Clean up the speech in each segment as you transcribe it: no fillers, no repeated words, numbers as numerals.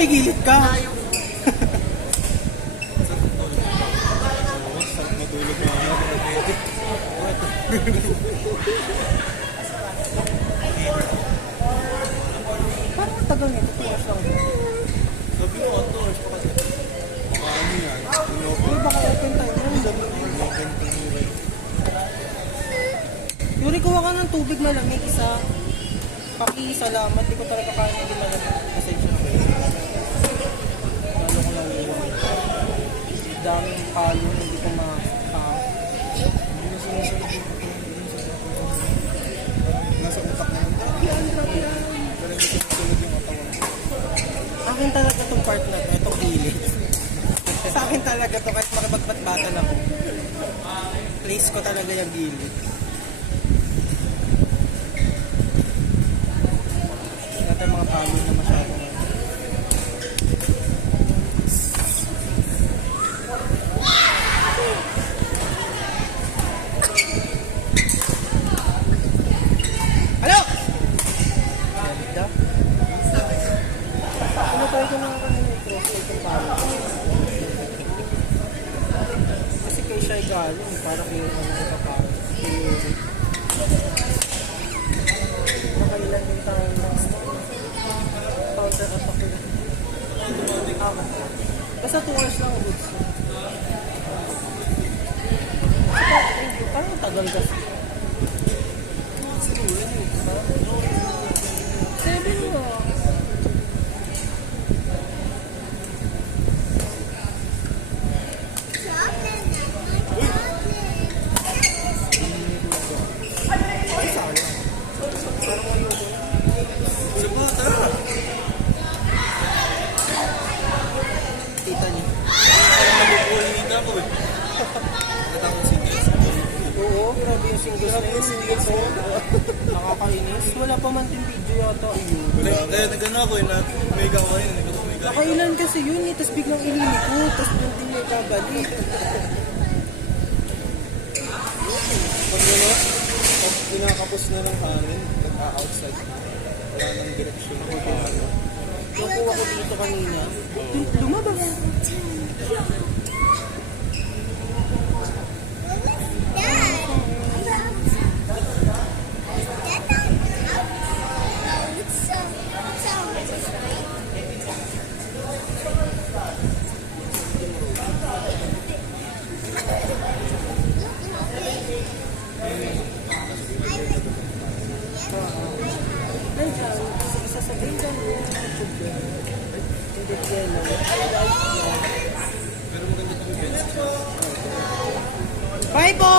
Pumigilid ka. Parang ang tagal nito. 2 hours lang. Sabi mo, 2 hours pa kasi. Baka ano yan? Uy, baka open time yan. Yuri, kuha ka ng tubig malamig. Isa. Pakisalamat. Di ko talaga kaya hindi malamig. Pasensya na kayo. Lalo ko lang iwan. Daming palo na hindi ko Nasa utak naman. yan. Parang hindi susunod yung katawan. Akin talaga itong part na to. Itong gilid. Sa akin talaga to. Kahit makipagbatbatan ako. Place ko talaga yung gilid. Natin mga palo na masyado na. Hello! Ganda. Ano tayo ko na kanina i-cross itong palo? Kasi kay siya galing. Para kayo ano ito palo. Nakailan din tayo ng counter attack ko. Basta 2 hours lang ang goods. Parang tagal kasi. Siguro yun. 7 mo. Saba, tara! Tita niya. Nag-uulita ako eh. Natakot singles. Oo, grabe yung singles na yun. Nakakainis. Wala pa man din video yata. Ayun. Kaya nag-ano ako eh, mega ako yun. Nakailan kasi yun eh, tapos biglang ininiko, tapos doon din may kabalik. Pag gano'n, pag pinakapos na ng hangin, nag-outside. Wala nang direksyon ko kung ano. Yung kuha ko dito kanina, lumabas. Sasabihin ka mo, hindi yellow. Pero maganda itong events. Bye po!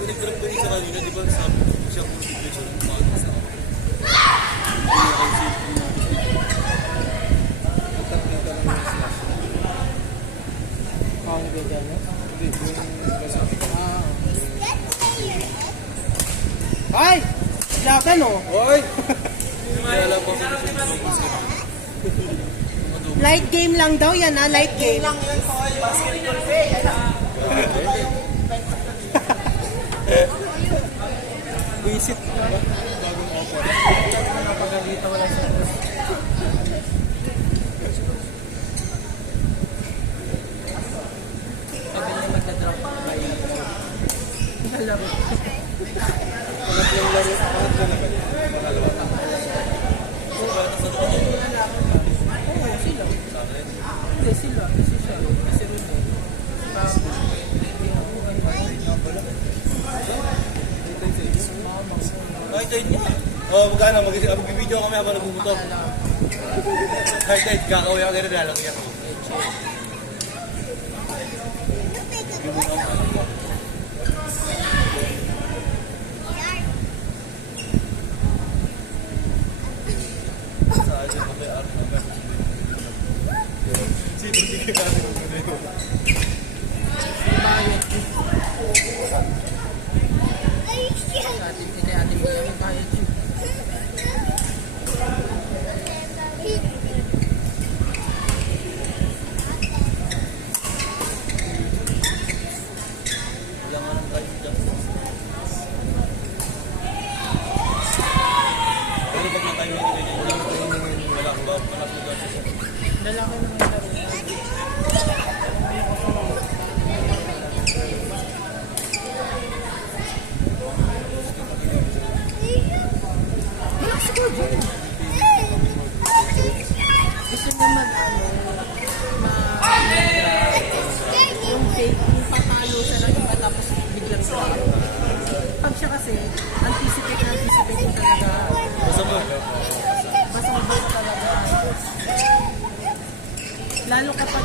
Nag-grab ko rin sa kanina, di ba? Sabi ko siya kung signature ng mga sa akin. Nagtangkita lang yung slash. Ang ganda no? Hindi, yung kasama. Ay! Lakan oh! Hoy! Wala pa ako sa Light game lang daw yan ha, light game. lang yun, Paul. Basketball bay. Visit. bagong offer. Napagalitan wala siya. Sabi niya magdadrop by nalaro. Pangatlong laro. Pangatlo na ba? Pangalawa. Oo, sila. Hindi, sila. Kasi siya. Kasi Rumo. High tide niya. Oh, magkano? Mag-video kami habang nagbubuto. High tide, kakawin ako rin nalang yan. Sa akin, may art na ba? Sino hindi ka natin Bayad. Atin mo yung bayad yun. Wala nga ng life dyan.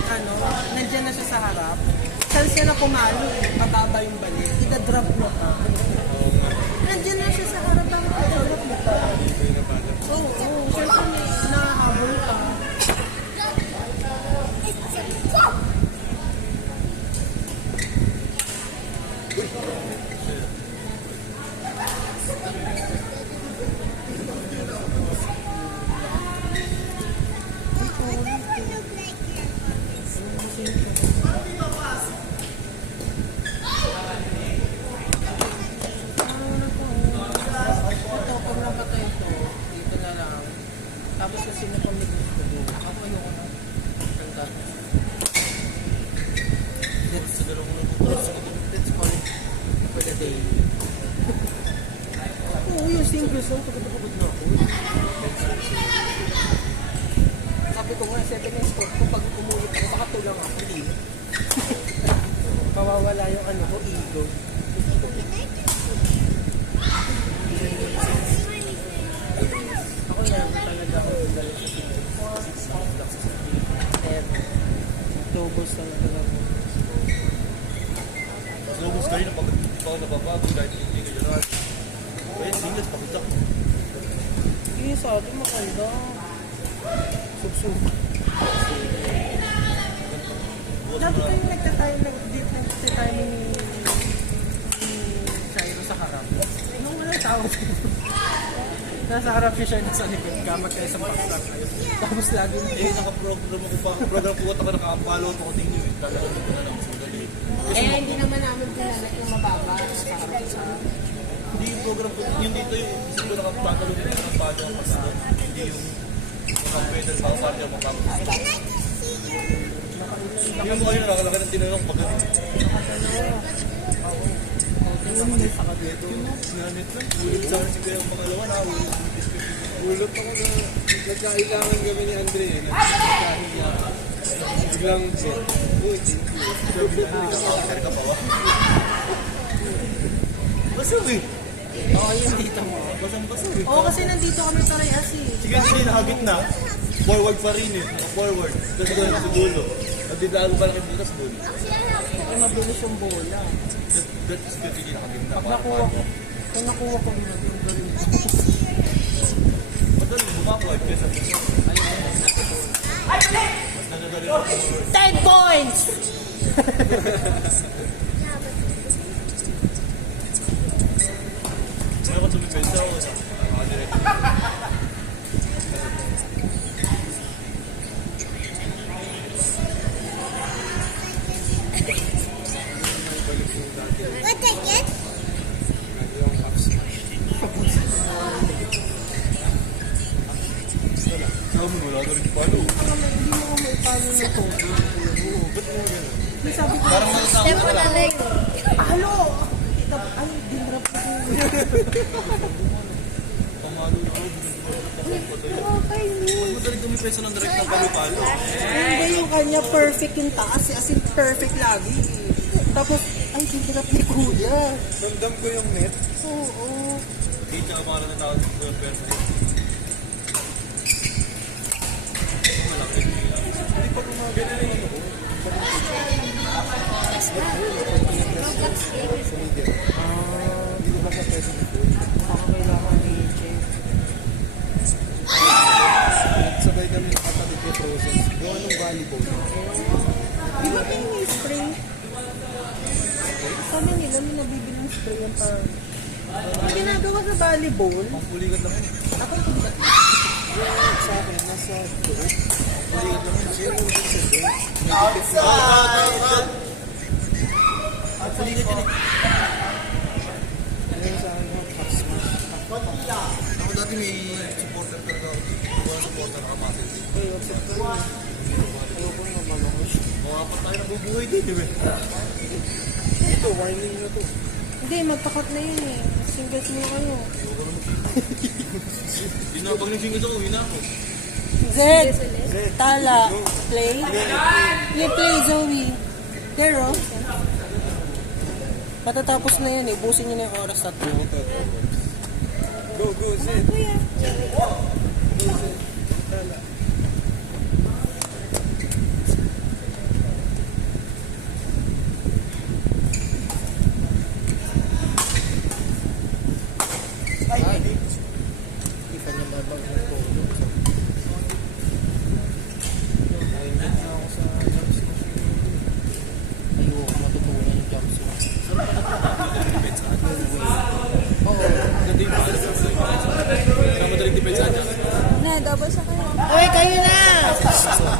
ano, nandiyan na siya sa harap, chance niya na pumalo eh, pataba yung balik, ida-drop mo pa. Nandiyan na siya sa harap, bakit ida-drop mo pa? Oo, syempre may nahabol ka. Ito, kung napatay ito, dito na lang. Tapos kasi na pamigil ko doon. Ako ayoko na. Let's call it for the day. Oo, yung single song, pagkakapagod na ako. Sabi ko nga, 7 yung score ko, pag umulit ako, baka tulang ako. Hindi. Mawawala yung ano ko, ego. Ako yan, talaga ako galit sa single. Ever. Tobos talaga lang. Lubos kayo na pagod pa ako nababago kahit hindi ka dyan. Kaya singles, pagod ako. Hindi, sabi maganda. Subsub. Dati kayo nagtatayo ni Shairo sa harap. Nung wala tao dito. Nasa harap siya nasa likod ka, magkaisa sa paksak. Tapos lagi Naka-program ako pa. Program ko ako nakapalo ako ninyo eh. Talaga ko na lang sa dali. hindi naman namin pinanak yung mababa. Hindi yung program ko. Yung dito yung isip ko nakapalo ko ng palo ako sa doon. Hindi yung nakapedal pa ako sa dyan mapapos. Hindi mo kayo nakakalaki ng tinanong pag Sinanit lang. Ulit sa akin si Kuya ang pangalawa na. Ulot ako na nagkailangan kami ni Andre eh. Nagkailangan. Biglang, uy, sabi na, nakakakar ka pa ba? Basaw eh. Oo, yung dito mo. Basang-basaw eh. Oo, kasi nandito kami parehas eh. Sige, hindi, nakagit na. Forward pa rin eh. Forward. Tapos doon sa dulo. At di lalo pa lang yung butas doon. Ay, mabilis yung bola. That's good, hindi nakagit na. Pag nakuha ko yun, yung galing. Madali, bumakuha. Kesa dito. Mas nadadali ako. 10 points! Ngayon ko tumipensa ako. Nakadiret. What again? Sabi mo, wala na rin palo. Hindi mo ako maipalo na to. Ba't mo gano'n? May sabi ko, Parang malasama Step ka on lang. the leg. Halo! Ay, dinrap ko. Pamalo na ako. Okay, Mas madaling tumipensa ng direct ng palo-palo. Hindi yung kanya perfect yung taas. As in perfect lagi. Tapos, ay, dinrap ni Kuya. Ramdam ko yung net. Oo. Hindi siya kamara ng tao ko yung perfect. Malaki. Hindi pa gumagana rin ano ko. Hindi ko ba sa present ko? Baka kailangan i-check. Sabay kami nakatabi ko frozen. Yung anong volleyball. Di ba kayo may spray? Sabi nila, may nabibili ng spray yan para... Ang ginagawa sa volleyball, Pangpulikat lang yun. ako tumigat. Sa akin, nasa loob. Pulikat lang yun. Sino yung sa doon? Outside! Pulikat yun eh. Ayun sa akin, half smash. Ako dati may supporter talaga. Mga supporter na kapatid. Okay, accept ko yun. Ayoko nga mag-push. Mga apat tayo nabubuhay din, di ba? Ito, warning na to. Hindi, magpakat na yun eh. Singles mo kayo. Yun na, pag nagsingles ako, yun na ako. Zed! Tala! Play? Play, Zoe. Pero, matatapos na yan eh. Busin nyo na yung oras at Go, go, Zed. Kuya. double sa kayo. Uy, kayo na!